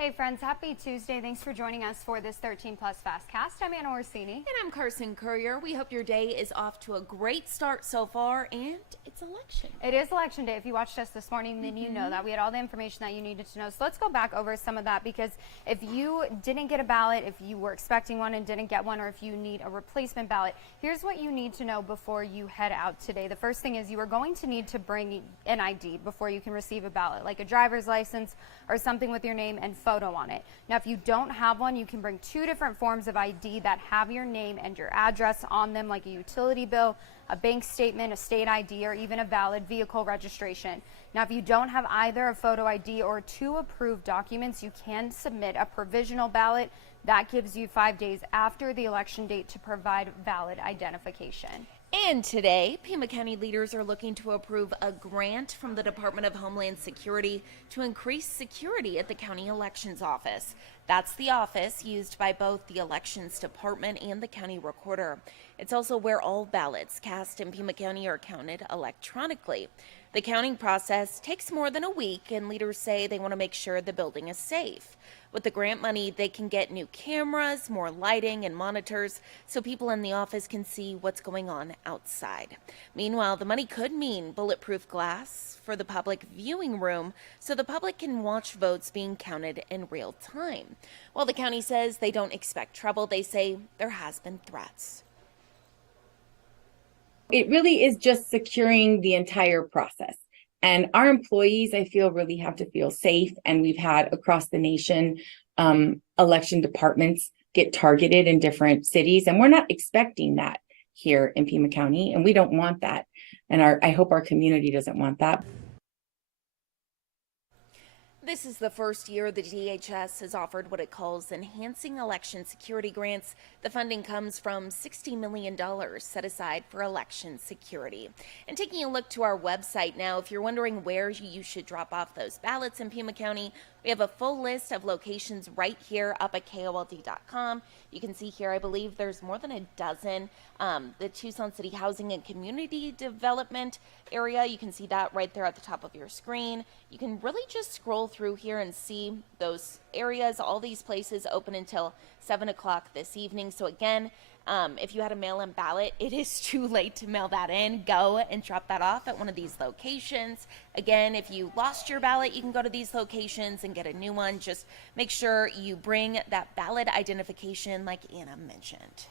Hey friends, happy Tuesday. Thanks for joining us for this 13 Plus FastCast. I'm Anna Orsini. And I'm Carson Courier. We hope your day is off to a great start so far, and it's election. It is election day. If you watched us this morning, then you know that. We had all the information that you needed to know. So let's go back over some of that, because if you didn't get a ballot, if you were expecting one and didn't get one, or if you need a replacement ballot, here's what you need to know before you head out today. The first thing is you are going to need to bring an ID before you can receive a ballot, like a driver's license or something with your name and photo on it. Now, if you don't have one, you can bring two different forms of ID that have your name and your address on them, like a utility bill, a bank statement, a state ID, or even a valid vehicle registration. Now, if you don't have either a photo ID or two approved documents, you can submit a provisional ballot. That gives you 5 days after the election date to provide valid identification. And today, Pima County leaders are looking to approve a grant from the Department of Homeland Security to increase security at the county elections office. That's the office used by both the elections department and the county recorder. It's also where all ballots cast in Pima County are counted electronically. The counting process takes more than a week, and leaders say they want to make sure the building is safe. With the grant money, they can get new cameras, more lighting, and monitors so people in the office can see what's going on outside. Meanwhile, the money could mean bulletproof glass for the public viewing room so the public can watch votes being counted in real time. While the county says they don't expect trouble, they say there has been threats. It really is just securing the entire process. And our employees, I feel, really have to feel safe. And we've had across the nation election departments get targeted in different cities. And we're not expecting that here in Pima County. And we don't want that. And I hope our community doesn't want that. This is the first year the DHS has offered what it calls enhancing election security grants. The funding comes from $60 million set aside for election security. And taking a look to our website now, if you're wondering where you should drop off those ballots in Pima County, we have a full list of locations right here up at KOLD.com. You can see here, I believe there's more than a dozen. The Tucson City Housing and Community Development area, you can see that right there at the top of your screen. You can really just scroll through here and see those areas. All these places open until 7 o'clock this evening. So again, if you had a mail-in ballot, it is too late to mail that in. Go and drop that off at one of these locations. Again, if you lost your ballot, you can go to these locations and get a new one. Just make sure you bring that ballot identification like Anna mentioned.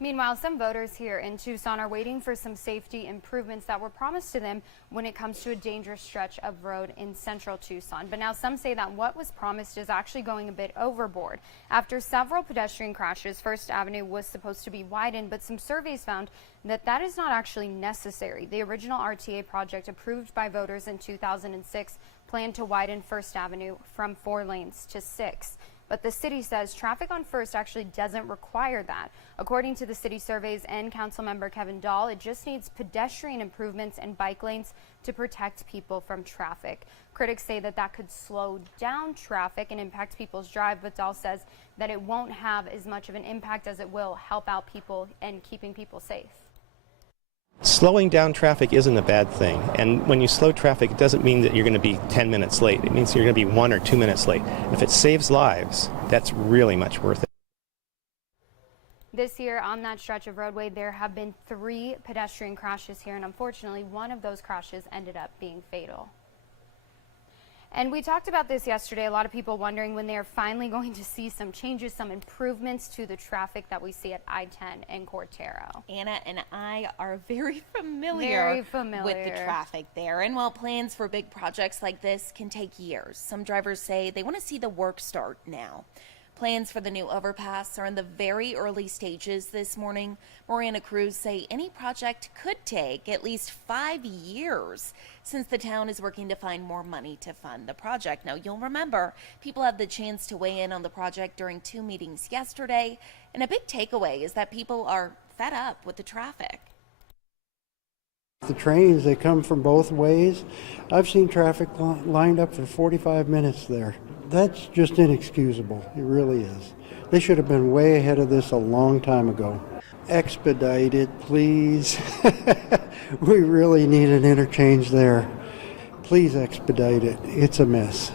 Meanwhile, some voters here in Tucson are waiting for some safety improvements that were promised to them when it comes to a dangerous stretch of road in central Tucson. But now some say that what was promised is actually going a bit overboard. After several pedestrian crashes, First Avenue was supposed to be widened, but some surveys found that that is not actually necessary. The original RTA project approved by voters in 2006 planned to widen First Avenue from 4 lanes to 6. But the city says traffic on First actually doesn't require that. According to the city surveys and Councilmember Kevin Dahl, it just needs pedestrian improvements and bike lanes to protect people from traffic. Critics say that that could slow down traffic and impact people's drive, but Dahl says that it won't have as much of an impact as it will help out people and keeping people safe. Slowing down traffic isn't a bad thing, and when you slow traffic, it doesn't mean that you're going to be 10 minutes late. It means you're going to be 1 or 2 minutes late. If it saves lives, that's really much worth it. This year on that stretch of roadway, there have been 3 pedestrian crashes here, and unfortunately, one of those crashes ended up being fatal. And we talked about this yesterday. A lot of people wondering when they're finally going to see some changes, some improvements to the traffic that we see at I-10 and Cortero. Anna and I are very familiar with the traffic there. And while plans for big projects like this can take years, some drivers say they want to see the work start now. Plans for the new overpass are in the very early stages this morning. Mariana Cruz say any project could take at least 5 years since the town is working to find more money to fund the project. Now, you'll remember people had the chance to weigh in on the project during 2 meetings yesterday. And a big takeaway is that people are fed up with the traffic. The trains, they come from both ways. I've seen traffic lined up for 45 minutes there. That's just inexcusable. It really is. They should have been way ahead of this a long time ago. Expedite it, please. We really need an interchange there. Please expedite it. It's a mess.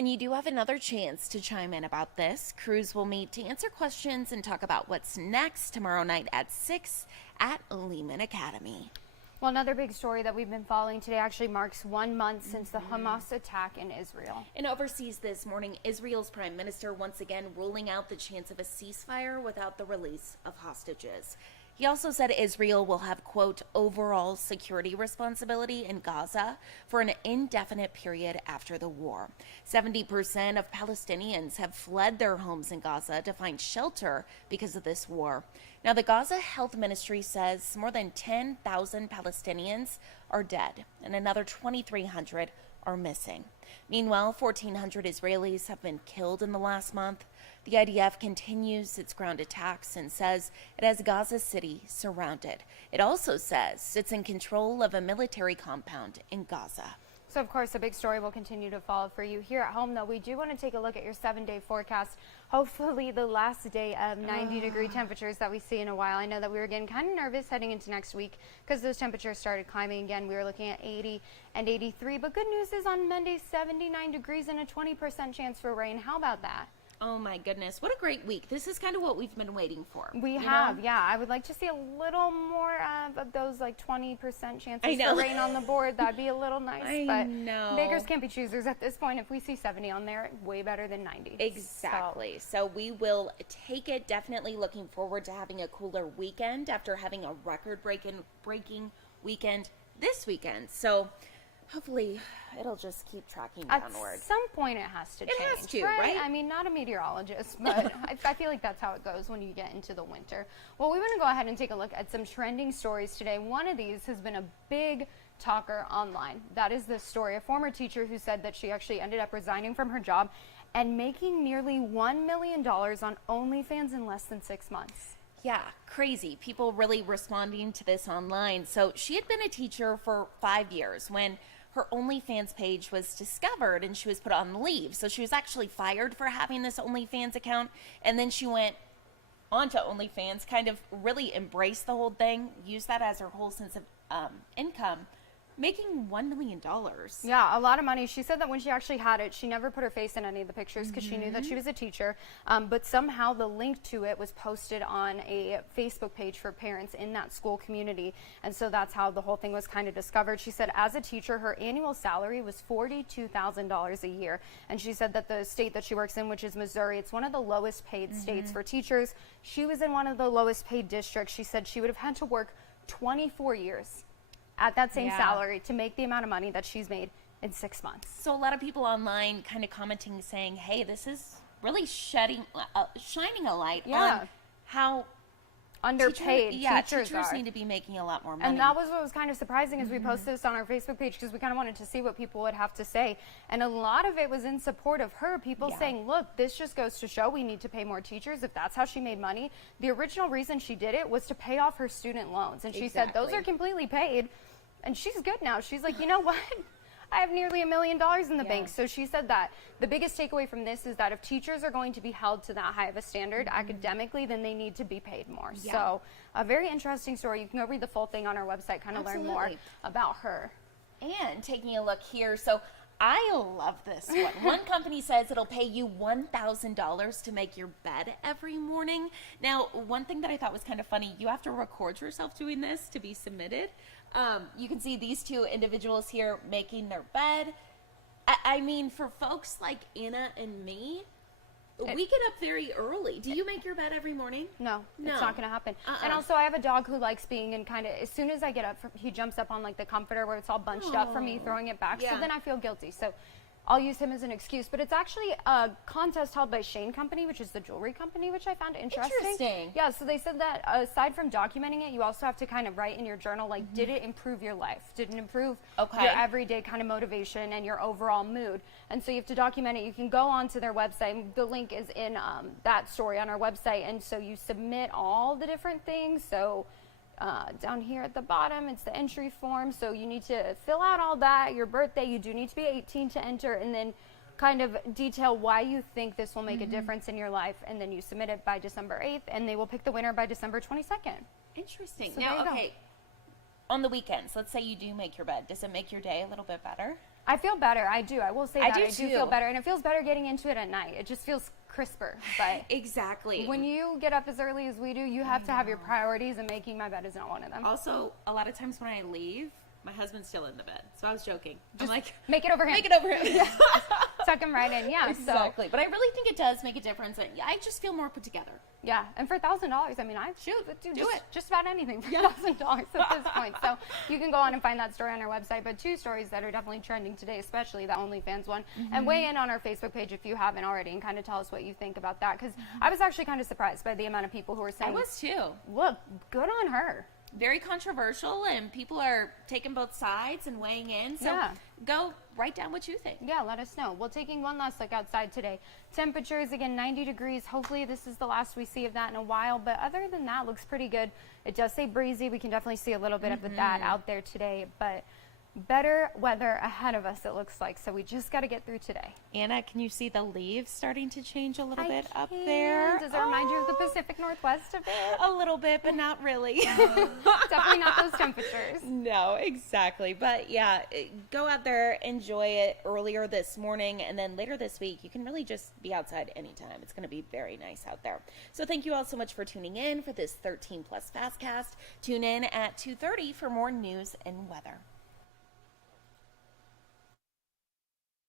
And you do have another chance to chime in about this. Crews will meet to answer questions and talk about what's next tomorrow night at 6 at Lehman Academy. Well, another big story that we've been following today actually marks 1 month since the Hamas attack in Israel. And overseas this morning, Israel's prime minister once again ruling out the chance of a ceasefire without the release of hostages. He also said Israel will have, quote, overall security responsibility in Gaza for an indefinite period after the war. 70% of Palestinians have fled their homes in Gaza to find shelter because of this war. Now, the Gaza Health Ministry says more than 10,000 Palestinians are dead and another 2,300 are missing. Meanwhile, 1,400 Israelis have been killed in the last month. The IDF continues its ground attacks and says it has Gaza City surrounded. It also says it's in control of a military compound in Gaza. So, of course, a big story will continue to follow for you here at home, though. We do want to take a look at your 7-day forecast. Hopefully the last day of 90-degree temperatures that we see in a while. I know that we were getting kind of nervous heading into next week because those temperatures started climbing again. We were looking at 80 and 83. But good news is on Monday, 79 degrees and a 20% chance for rain. How about that? Oh my goodness, what a great week. This is kind of what we've been waiting for. We have, yeah. I would like to see a little more of those like 20% chances for rain on the board. That'd be a little nice. I know. Beggars can't be choosers at this point. If we see 70 on there, way better than 90. Exactly. So we will take it. Definitely looking forward to having a cooler weekend after having a record-breaking weekend this weekend. So hopefully it'll just keep tracking downward. At some point it has to change. It has to, right? I mean, not a meteorologist, but I feel like that's how it goes when you get into the winter. Well, we want to go ahead and take a look at some trending stories today. One of these has been a big talker online. That is the story. A former teacher who said that she actually ended up resigning from her job and making nearly $1 million on OnlyFans in less than 6 months. Yeah, crazy. People really responding to this online. So she had been a teacher for 5 years when her OnlyFans page was discovered and she was put on leave. So she was actually fired for having this OnlyFans account. And then she went onto OnlyFans, kind of really embraced the whole thing, used that as her whole sense of income, making $1 million. Yeah, a lot of money. She said that when she actually had it, she never put her face in any of the pictures because she knew that she was a teacher. But somehow the link to it was posted on a Facebook page for parents in that school community. And so that's how the whole thing was kind of discovered. She said as a teacher, her annual salary was $42,000 a year. And she said that the state that she works in, which is Missouri, it's one of the lowest paid states for teachers. She was in one of the lowest paid districts. She said she would have had to work 24 years at that same salary to make the amount of money that she's made in 6 months. So a lot of people online kind of commenting saying, hey, this is really shining a light on how underpaid teachers need to be making a lot more money. And that was what was kind of surprising as we posted this on our Facebook page because we kind of wanted to see what people would have to say. And a lot of it was in support of her. People saying, look, this just goes to show we need to pay more teachers if that's how she made money. The original reason she did it was to pay off her student loans. And she said those are completely paid. And she's good now. She's like, you know what? I have nearly $1 million in the bank. So she said that the biggest takeaway from this is that if teachers are going to be held to that high of a standard academically, then they need to be paid more. So a very interesting story. You can go read the full thing on our website, kind of learn more about her. And taking a look here. So I love this one. One company says it'll pay you $1,000 to make your bed every morning. Now, one thing that I thought was kind of funny, you have to record yourself doing this to be submitted. You can see these two individuals here making their bed. I mean, for folks like Anna and me, we get up very early. Do you make your bed every morning? No, it's not going to happen. And also, I have a dog who likes being in kind of, as soon as I get up, he jumps up on like the comforter where it's all bunched up for me, throwing it back. So then I feel guilty. So I'll use him as an excuse. But it's actually a contest held by Shane Company, which is the jewelry company, which I found interesting. Yeah, so they said that aside from documenting it, you also have to kind of write in your journal, like, did it improve your life? Did it improve your everyday kind of motivation and your overall mood? And so you have to document it. You can go onto their website. The link is in that story on our website. And so you submit all the different things. So down here at the bottom, it's the entry form. So you need to fill out all that, your birthday. You do need to be 18 to enter, and then kind of detail why you think this will make a difference in your life. And then you submit it by December 8th, and they will pick the winner by December 22nd. Interesting. So now, okay, on the weekends, let's say you do make your bed. Does it make your day a little bit better? I feel better. I do. I will say I that. do I do too. feel better. And it feels better getting into it at night. It just feels crisper. But Exactly. when you get up as early as we do, you have to have your priorities, and making my bed is not one of them. Also, a lot of times when I leave, my husband's still in the bed. So I was joking. I'm like, Make it over him. make it over him. Tuck him right in. Yeah. Exactly. But I really think it does make a difference. And I just feel more put together. Yeah, and for $1,000, I mean, I would do it. just about anything for $1,000 at this point. So you can go on and find that story on our website. But 2 stories that are definitely trending today, especially the OnlyFans one, and weigh in on our Facebook page if you haven't already, and kind of tell us what you think about that. Because I was actually kind of surprised by the amount of people who were saying, I was too. "Look, good on her." Very controversial, and people are taking both sides and weighing in. So Yeah. go write down what you think. Yeah, let us know. Well, taking one last look outside today. Temperatures, again, 90 degrees. Hopefully this is the last we see of that in a while. But other than that, looks pretty good. It does say breezy. We can definitely see a little bit of that out there today. But better weather ahead of us, it looks like. So we just got to get through today. Anna, can you see the leaves starting to change a little bit up can. there? Does it remind you of the Pacific Northwest a bit? A little bit, but not really. Definitely not those temperatures. No, exactly. But yeah, go out there, enjoy it earlier this morning, and then later this week, you can really just be outside anytime. It's going to be very nice out there. So thank you all so much for tuning in for this 13 Plus FastCast. Tune in at 2:30 for more news and weather.